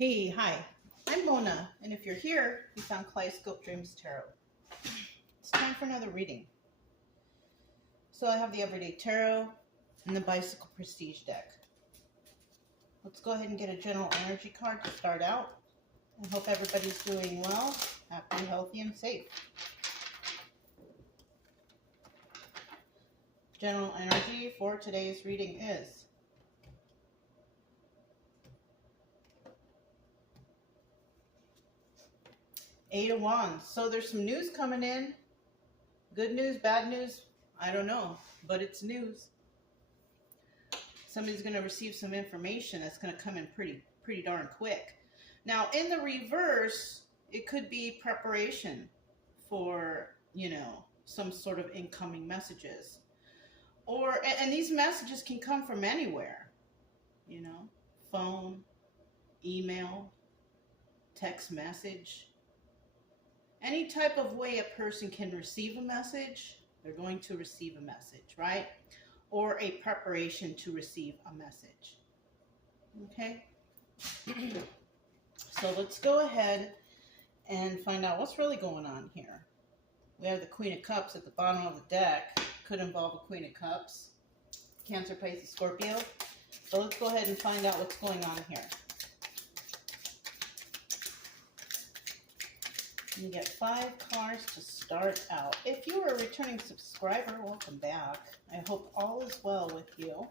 Hey, hi, I'm Mona, and if you're here, you found Kaleidoscope Dreams Tarot. It's time for another reading. So I have the Everyday Tarot and the Bicycle Prestige deck. Let's go ahead and get a general energy card to start out. I hope everybody's doing well, happy, healthy, and safe. General energy for today's reading is Eight of Wands. So there's some news coming in. Good news, bad news, I don't know, but it's news. Somebody's going to receive some information that's going to come in pretty darn quick. Now, in the reverse, it could be preparation for, some sort of incoming messages. And these messages can come from anywhere, phone, email, text message. Any type of way a person can receive a message, they're going to receive a message, right? Or a preparation to receive a message. Okay? So let's go ahead and find out what's really going on here. We have the Queen of Cups at the bottom of the deck. Could involve a Queen of Cups. Cancer, Pisces, Scorpio. So let's go ahead and find out what's going on here. You get 5 cards to start out. If you are a returning subscriber, welcome back. I hope all is well with you.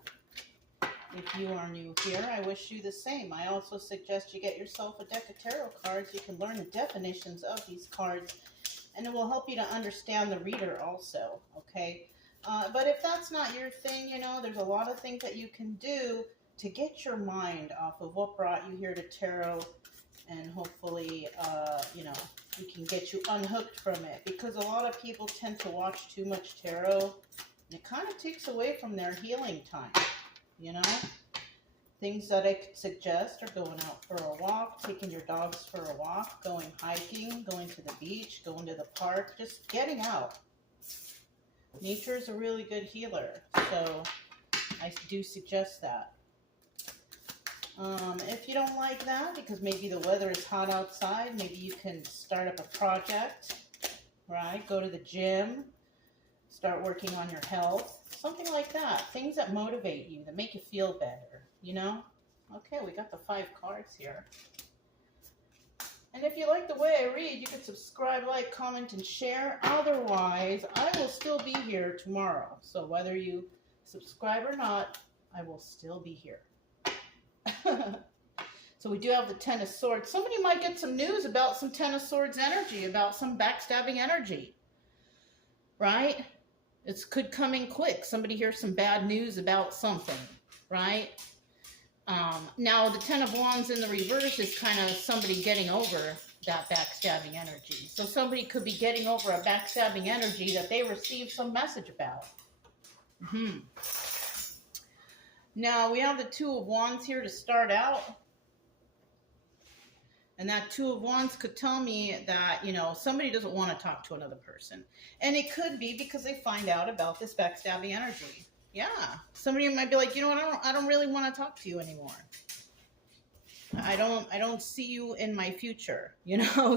If you are new here, I wish you the same. I also suggest you get yourself a deck of tarot cards. You can learn the definitions of these cards, and it will help you to understand the reader also, okay? But if that's not your thing, there's a lot of things that you can do to get your mind off of what brought you here to tarot, and hopefully, we can get you unhooked from it, because a lot of people tend to watch too much tarot, and it kind of takes away from their healing time, Things that I could suggest are going out for a walk, taking your dogs for a walk, going hiking, going to the beach, going to the park, just getting out. Nature is a really good healer, so I do suggest that. If you don't like that, because maybe the weather is hot outside, maybe you can start up a project, right? Go to the gym, start working on your health, something like that. Things that motivate you, that make you feel better, Okay, we got the 5 cards here. And if you like the way I read, you can subscribe, like, comment, and share. Otherwise, I will still be here tomorrow. So whether you subscribe or not, I will still be here. So we do have the Ten of Swords. Somebody might get some news about some Ten of Swords energy, about some backstabbing energy, right? It could come in quick. Somebody hears some bad news about something, right? Now, the Ten of Wands in the reverse is kind of somebody getting over that backstabbing energy. So somebody could be getting over a backstabbing energy that they received some message about. Now, we have the Two of Wands here to start out. And that Two of Wands could tell me that, somebody doesn't want to talk to another person. And it could be because they find out about this backstabbing energy. Yeah. Somebody might be like, I don't really want to talk to you anymore. I don't see you in my future,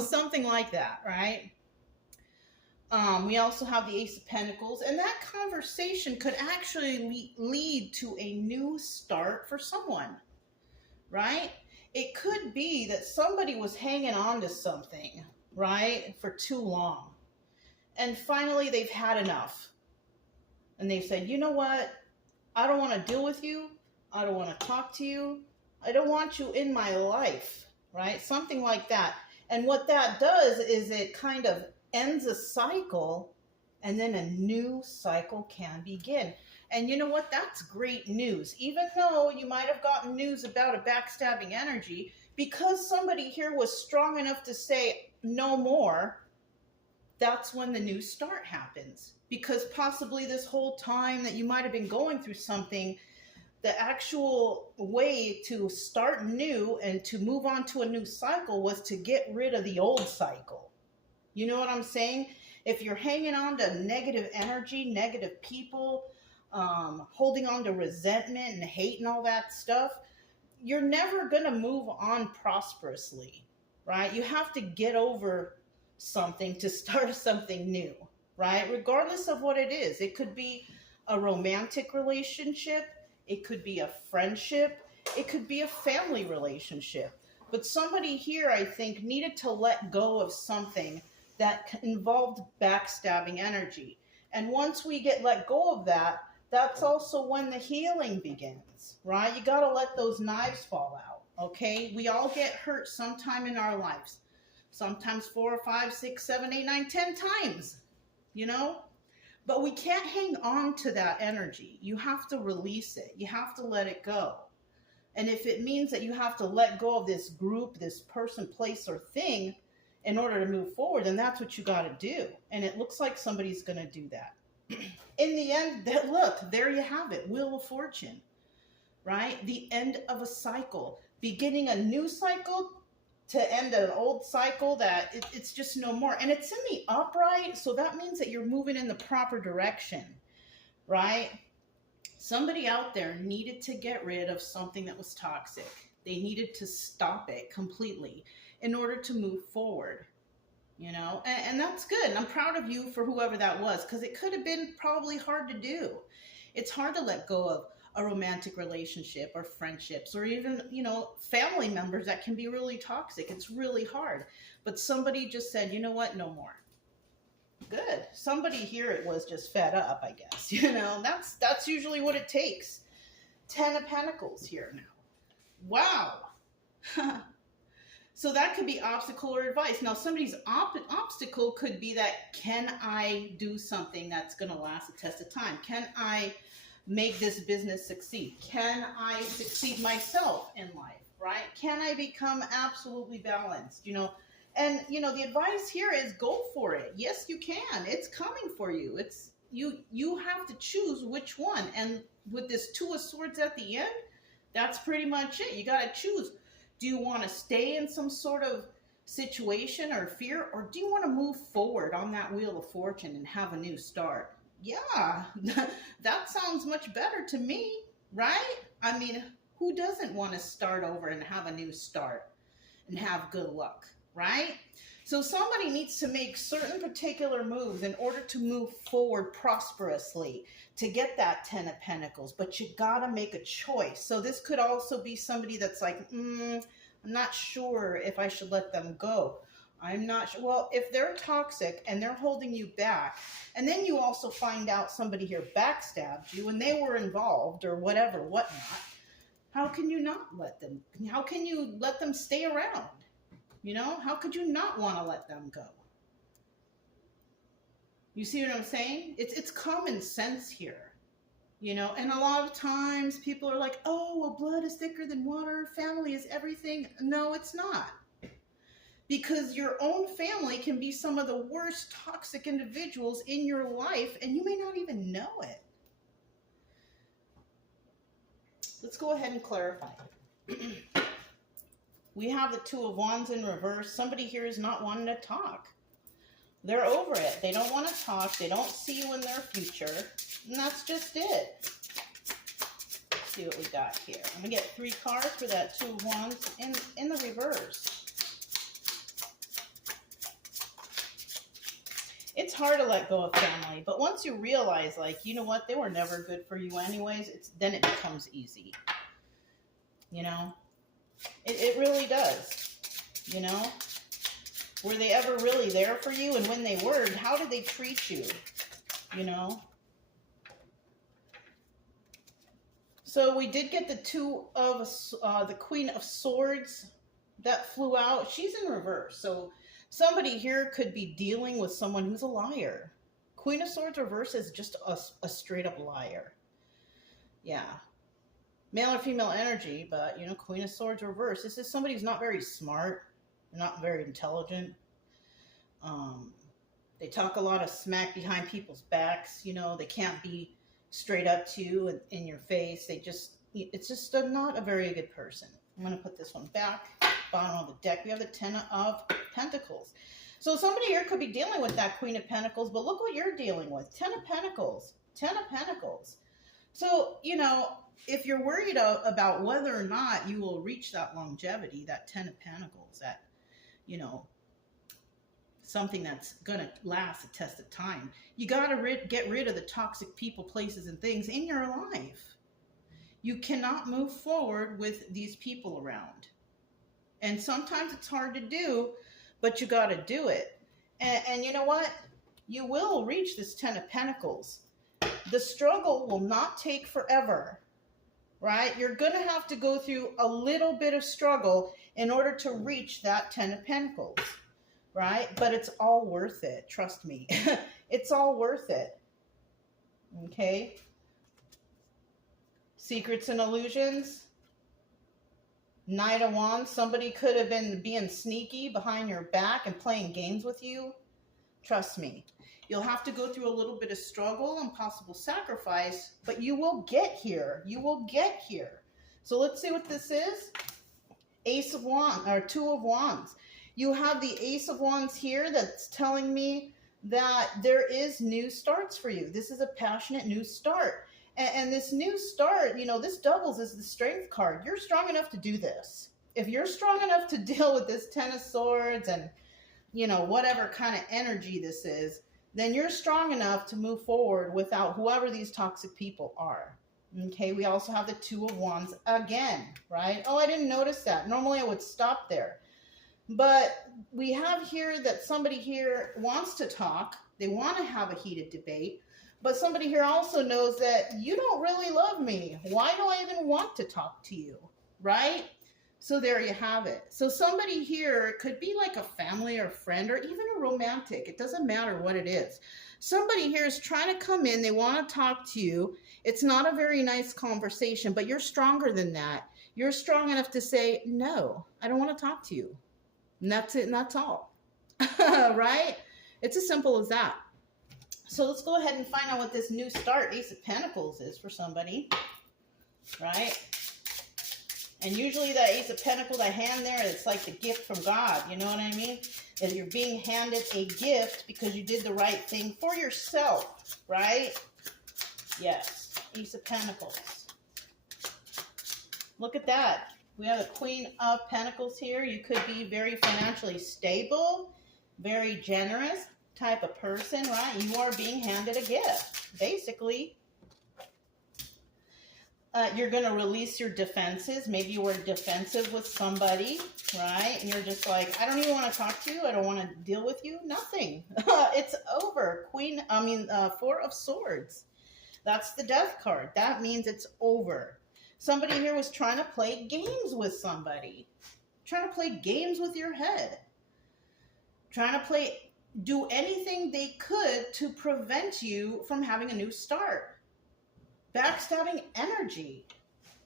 something like that, right? We also have the Ace of Pentacles, and that conversation could actually lead to a new start for someone, right? It could be that somebody was hanging on to something, right, for too long. And finally, they've had enough. And they've said, you know what? I don't want to deal with you. I don't want to talk to you. I don't want you in my life, right? Something like that. And what that does is it kind of ends a cycle, and then a new cycle can begin. And you know what? That's great news. Even though you might have gotten news about a backstabbing energy, because somebody here was strong enough to say no more, that's when the new start happens. Because possibly this whole time that you might have been going through something, the actual way to start new and to move on to a new cycle was to get rid of the old cycle. You know what I'm saying? If you're hanging on to negative energy, negative people, holding on to resentment and hate and all that stuff, you're never going to move on prosperously, right? You have to get over something to start something new, right? Regardless of what it is. It could be a romantic relationship, it could be a friendship, it could be a family relationship. But somebody here, I think, needed to let go of something that involved backstabbing energy. And once we get let go of that, that's also when the healing begins, right? You got to let those knives fall out, okay? We all get hurt sometime in our lives. Sometimes 4 or 5, 6, 7, 8, 9, 10 times, you know? But we can't hang on to that energy. You have to release it. You have to let it go. And if it means that you have to let go of this group, this person, place, or thing in order to move forward, then that's what you got to do. And it looks like somebody's going to do that. In the end, look, there you have it. Wheel of Fortune, right? The end of a cycle. Beginning a new cycle to end an old cycle that it's just no more. And it's in the upright, so that means that you're moving in the proper direction, right? Somebody out there needed to get rid of something that was toxic. They needed to stop it completely in order to move forward, you know? And that's good. And I'm proud of you for whoever that was, because it could have been probably hard to do. It's hard to let go of a romantic relationship or friendships or even, you know, family members that can be really toxic. It's really hard. But somebody just said, you know what, no more. Good. Somebody here, it was just fed up, I guess. You know, that's usually what it takes. 10 of Pentacles here now. Wow. So that could be obstacle or advice. Now, somebody's obstacle could be that, can I do something that's going to last a test of time? Can I make this business succeed? Can I succeed myself in life, right? Can I become absolutely balanced, you know? And, you know, the advice here is go for it. Yes, you can. It's coming for you. It's you have to choose which one. And with this 2 of Swords at the end, that's pretty much it. You got to choose. Do you want to stay in some sort of situation or fear, or do you want to move forward on that Wheel of Fortune and have a new start? Yeah, that sounds much better to me, right? I mean, who doesn't want to start over and have a new start and have good luck, right? So somebody needs to make certain particular moves in order to move forward prosperously to get that 10 of Pentacles, but you gotta make a choice. So this could also be somebody that's like, I'm not sure if I should let them go. I'm not sure. Well, if they're toxic and they're holding you back, and then you also find out somebody here backstabbed you and they were involved or whatever, whatnot, how can you not let them? How can you let them stay around? You know, how could you not want to let them go? You see what I'm saying? It's common sense here, you know, and a lot of times people are like, oh, well, blood is thicker than water. Family is everything. No, it's not. Because your own family can be some of the worst toxic individuals in your life, and you may not even know it. Let's go ahead and clarify. We have the 2 of Wands in reverse. Somebody here is not wanting to talk. They're over it. They don't want to talk. They don't see you in their future. And that's just it. Let's see what we got here. I'm going to get 3 cards for that 2 of Wands in the reverse. It's hard to let go of family, but once you realize, like, you know what, they were never good for you anyways, then it becomes easy. You know? It really does. You know? Were they ever really there for you? And when they were, how did they treat you? You know? So we did get the 2 of, the Queen of Swords that flew out. She's in reverse, so somebody here could be dealing with someone who's a liar. Queen of Swords reverse is just a straight up liar. Yeah. Male or female energy, but, you know, Queen of Swords reverse. This is somebody who's not very smart, not very intelligent. They talk a lot of smack behind people's backs. You know, they can't be straight up to you in your face. It's just not a very good person. I'm going to put this one back. Bottom of the deck, we have the 10 of Pentacles. So somebody here could be dealing with that Queen of Pentacles, but look what you're dealing with. 10 of Pentacles. 10 of Pentacles. So, you know, if you're worried about whether or not you will reach that longevity, that 10 of Pentacles, that, you know, something that's going to last a test of time, you got to get rid of the toxic people, places, and things in your life. You cannot move forward with these people around. And sometimes it's hard to do, but you got to do it. And you know what? You will reach this 10 of Pentacles. The struggle will not take forever, right? You're going to have to go through a little bit of struggle in order to reach that 10 of Pentacles, right? But it's all worth it. Trust me. It's all worth it. Okay? Secrets and illusions. Knight of Wands. Somebody could have been being sneaky behind your back and playing games with you. Trust me. You'll have to go through a little bit of struggle and possible sacrifice, but you will get here. You will get here. So let's see what this is. Ace of Wands, or Two of Wands. You have the Ace of Wands here that's telling me that there is new starts for you. This is a passionate new start. And this new start, you know, this doubles as the Strength card. You're strong enough to do this. If you're strong enough to deal with this 10 of Swords and, you know, whatever kind of energy this is, then you're strong enough to move forward without whoever these toxic people are. Okay, we also have the Two of Wands again, right? Oh, I didn't notice that. Normally I would stop there. But we have here that somebody here wants to talk. They want to have a heated debate. But somebody here also knows that you don't really love me. Why do I even want to talk to you, right? So there you have it. So somebody here could be like a family or friend or even a romantic. It doesn't matter what it is. Somebody here is trying to come in. They want to talk to you. It's not a very nice conversation, but you're stronger than that. You're strong enough to say, no, I don't want to talk to you. And that's it, and that's all. Right? It's as simple as that. So let's go ahead and find out what this new start, Ace of Pentacles, is for somebody. Right? And usually that Ace of Pentacles, that hand there, it's like the gift from God. You know what I mean? That you're being handed a gift because you did the right thing for yourself. Right? Yes. Ace of Pentacles. Look at that. We have a Queen of Pentacles here. You could be very financially stable, very generous type of person, right? You are being handed a gift, basically. You're going to release your defenses. Maybe you were defensive with somebody, right? And you're just like, I don't even want to talk to you. I don't want to deal with you. Nothing. It's over. Four of Swords. That's the Death card. That means it's over. Somebody here was trying to play games with somebody. Trying to play games with your head. Trying to do anything they could to prevent you from having a new start. Backstabbing energy,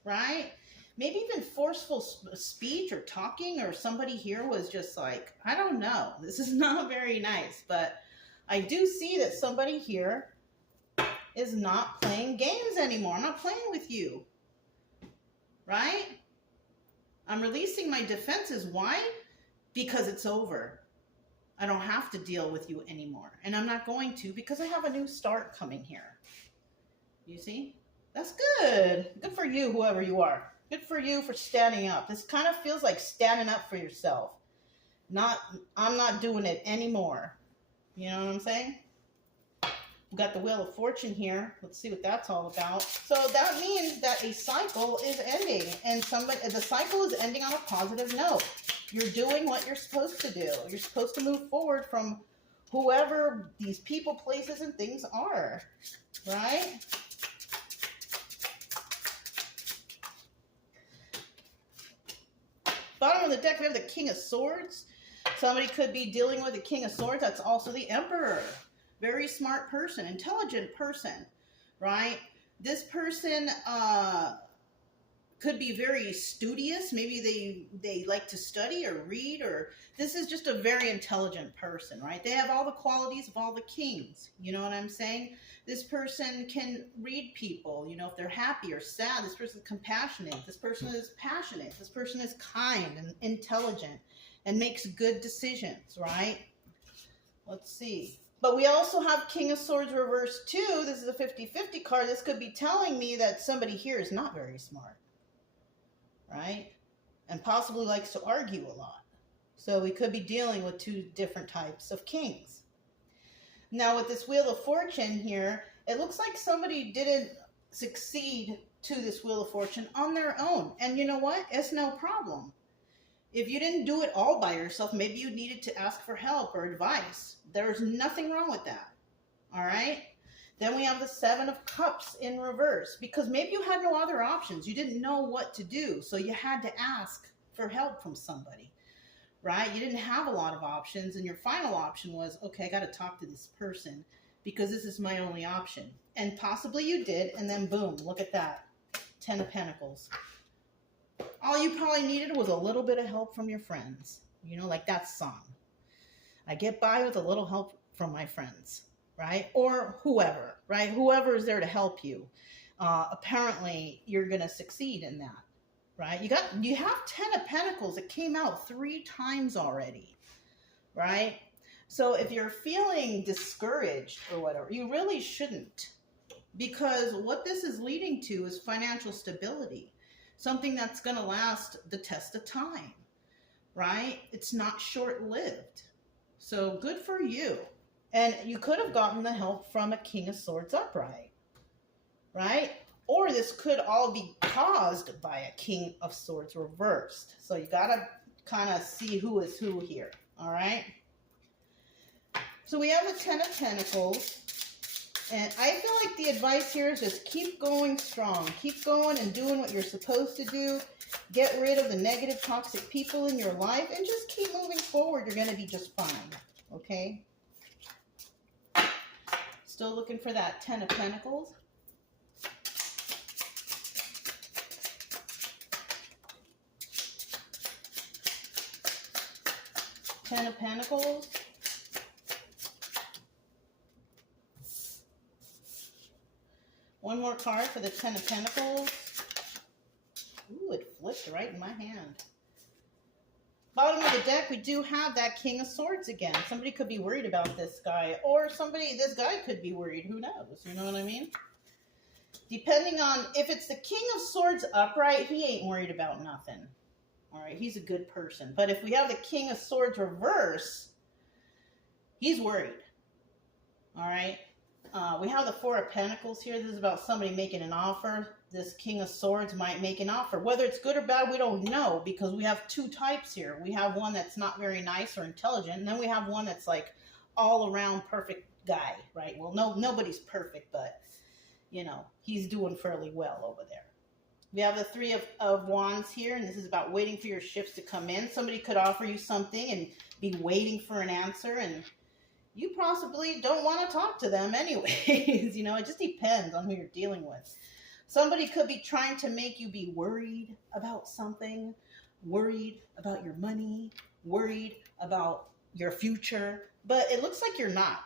right? Maybe even forceful speech or talking, or somebody here was just like, I don't know. This is not very nice, but I do see that somebody here is not playing games anymore. I'm not playing with you, right? I'm releasing my defenses. Why? Because it's over. I don't have to deal with you anymore. And I'm not going to, because I have a new start coming here. You see? That's good. Good for you, whoever you are. Good for you for standing up. This kind of feels like standing up for yourself. I'm not doing it anymore. You know what I'm saying? We've got the Wheel of Fortune here. Let's see what that's all about. So that means that a cycle is ending. And the cycle is ending on a positive note. You're doing what you're supposed to do. You're supposed to move forward from whoever these people, places, and things are. Right? Bottom of the deck, we have the King of Swords. Somebody could be dealing with the King of Swords. That's also the Emperor. Very smart person, intelligent person, right? This person could be very studious. Maybe they like to study or read, or this is just a very intelligent person, right? They have all the qualities of all the kings. You know what I'm saying? This person can read people, you know, if they're happy or sad. This person is compassionate. This person is passionate. This person is kind and intelligent and makes good decisions, right? Let's see. But we also have King of Swords reversed too. This is a 50-50 card. This could be telling me that somebody here is not very smart, right? And possibly likes to argue a lot. So we could be dealing with two different types of kings. Now with this Wheel of Fortune here, it looks like somebody didn't succeed to this Wheel of Fortune on their own. And you know what? It's no problem. If you didn't do it all by yourself, maybe you needed to ask for help or advice. There's nothing wrong with that. All right? Then we have the Seven of Cups in reverse, because maybe you had no other options. You didn't know what to do, so you had to ask for help from somebody, right? You didn't have a lot of options, and your final option was, okay, I got to talk to this person because this is my only option. And possibly you did, and then boom, look at that. 10 of Pentacles. All you probably needed was a little bit of help from your friends. You know, like that song. I get by with a little help from my friends, right? Or whoever, right? Whoever is there to help you. Apparently, you're going to succeed in that, right? You have 10 of Pentacles. It came out 3 times already, right? So if you're feeling discouraged or whatever, you really shouldn't. Because what this is leading to is financial stability. Something that's going to last the test of time, right? It's not short-lived. So good for you. And you could have gotten the help from a King of Swords upright, right? Or this could all be caused by a King of Swords reversed. So you got to kind of see who is who here, all right? So we have the 10 of Pentacles. And I feel like the advice here is just keep going strong. Keep going and doing what you're supposed to do. Get rid of the negative, toxic people in your life and just keep moving forward. You're going to be just fine. Okay? Still looking for that 10 of Pentacles. Ten of Pentacles. One more card for the 10 of Pentacles. Ooh, it flipped right in my hand. Bottom of the deck, we do have that King of Swords again. Somebody could be worried about this guy. Or this guy could be worried. Who knows? You know what I mean? Depending on, if it's the King of Swords upright, he ain't worried about nothing. All right, he's a good person. But if we have the King of Swords reverse, he's worried. All right? We have the 4 of Pentacles here. This is about somebody making an offer. This King of Swords might make an offer. Whether it's good or bad, we don't know, because we have 2 types here. We have one that's not very nice or intelligent, and then we have one that's like all around perfect guy, right? Well, nobody's perfect, but you know, he's doing fairly well over there. We have the 3 of Wands here, and this is about waiting for your shifts to come in. Somebody could offer you something and be waiting for an answer, and you possibly don't want to talk to them anyways. You know, it just depends on who you're dealing with. Somebody could be trying to make you be worried about something, worried about your money, worried about your future, but it looks like you're not.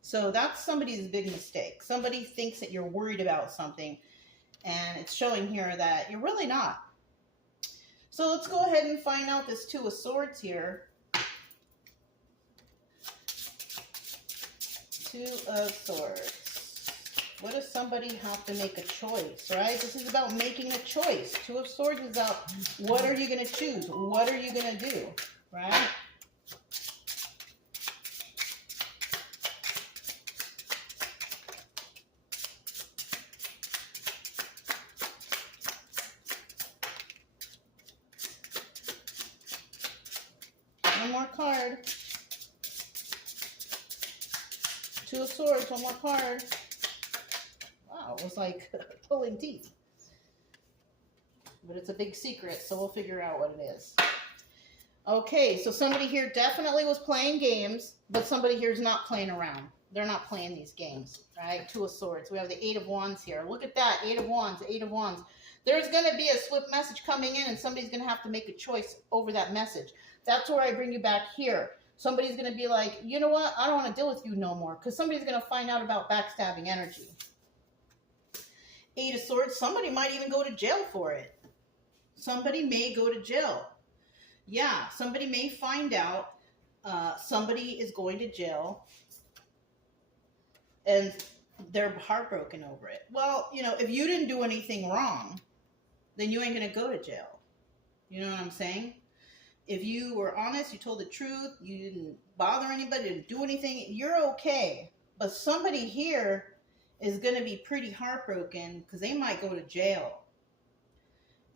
So that's somebody's big mistake. Somebody thinks that you're worried about something, and it's showing here that you're really not. So let's go ahead and find out this 2 of Swords here. 2 of Swords. What does somebody have to make a choice, right? This is about making a choice. 2 of Swords is about what are you going to choose? What are you going to do, right? One more card. 2 of Swords, one more card. Wow, it was like pulling teeth. But it's a big secret, so we'll figure out what it is. Okay, so somebody here definitely was playing games, but somebody here is not playing around. They're not playing these games, right? 2 of Swords. We have the 8 of Wands here. Look at that, 8 of Wands, 8 of Wands. There's going to be a swift message coming in, and somebody's going to have to make a choice over that message. That's where I bring you back here. Somebody's going to be like, you know what? I don't want to deal with you no more, because somebody's going to find out about backstabbing energy. 8 of Swords, somebody might even go to jail for it. Somebody may go to jail. Yeah, somebody may find out. Somebody is going to jail and they're heartbroken over it. Well, you know, if you didn't do anything wrong, then you ain't going to go to jail. You know what I'm saying? If you were honest, you told the truth, you didn't bother anybody, didn't do anything, you're okay. But somebody here is going to be pretty heartbroken because they might go to jail.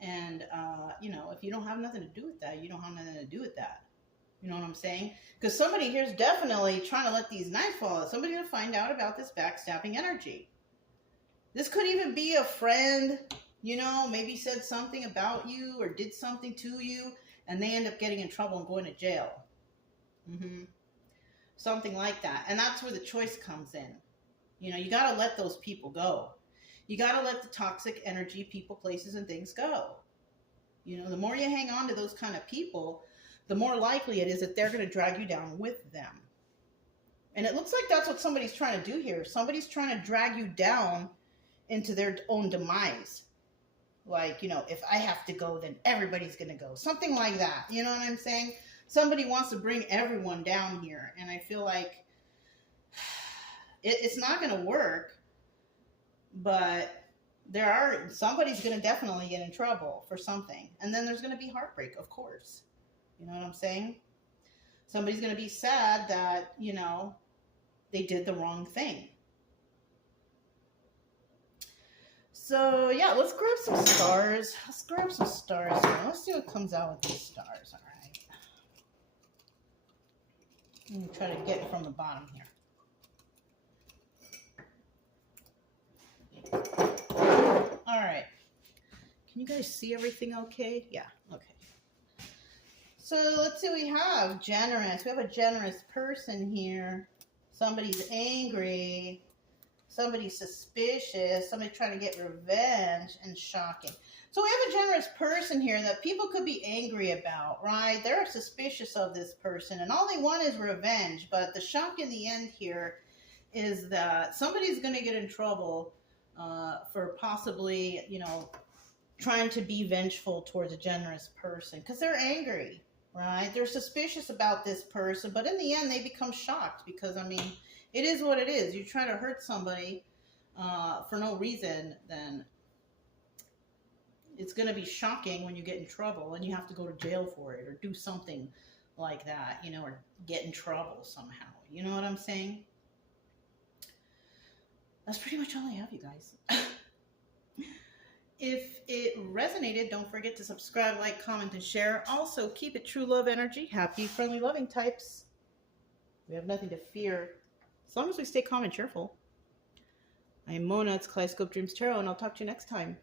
And, you know, if you don't have nothing to do with that, you don't have nothing to do with that. You know what I'm saying? Because somebody here is definitely trying to let these knives fall. Somebody to find out about this backstabbing energy. This could even be a friend, you know, maybe said something about you or did something to you, and they end up getting in trouble and going to jail. Something like that. And that's where the choice comes in. You know, you got to let those people go. You got to let the toxic energy, people, places, and things go. You know, the more you hang on to those kind of people, the more likely it is that they're going to drag you down with them. And it looks like that's what somebody's trying to do here. Somebody's trying to drag you down into their own demise. Like, you know, if I have to go, then everybody's going to go. Something like that. You know what I'm saying? Somebody wants to bring everyone down here. And I feel like it's not going to work. But somebody's going to definitely get in trouble for something. And then there's going to be heartbreak, of course. You know what I'm saying? Somebody's going to be sad that, you know, they did the wrong thing. So, yeah, let's grab some stars. Let's grab some stars here. Let's see what comes out with these stars, all right? Let me try to get it from the bottom here. All right. Can you guys see everything okay? Yeah, okay. So let's see what we have. Generous. We have a generous person here. Somebody's angry. Somebody's suspicious. Somebody trying to get revenge, and shocking. So we have a generous person here that people could be angry about, right? They're suspicious of this person, and all they want is revenge. But the shock in the end here is that somebody's going to get in trouble for possibly, you know, trying to be vengeful towards a generous person because they're angry, right? They're suspicious about this person, but in the end they become shocked because, I mean, it is what it is. You try to hurt somebody for no reason, then it's going to be shocking when you get in trouble and you have to go to jail for it or do something like that, you know, or get in trouble somehow. You know what I'm saying? That's pretty much all I have, you guys. If it resonated, don't forget to subscribe, like, comment, and share. Also, keep it true love energy. Happy, friendly, loving types. We have nothing to fear as long as we stay calm and cheerful. I am Mona. It's Kaleidoscope Dreams Tarot, and I'll talk to you next time.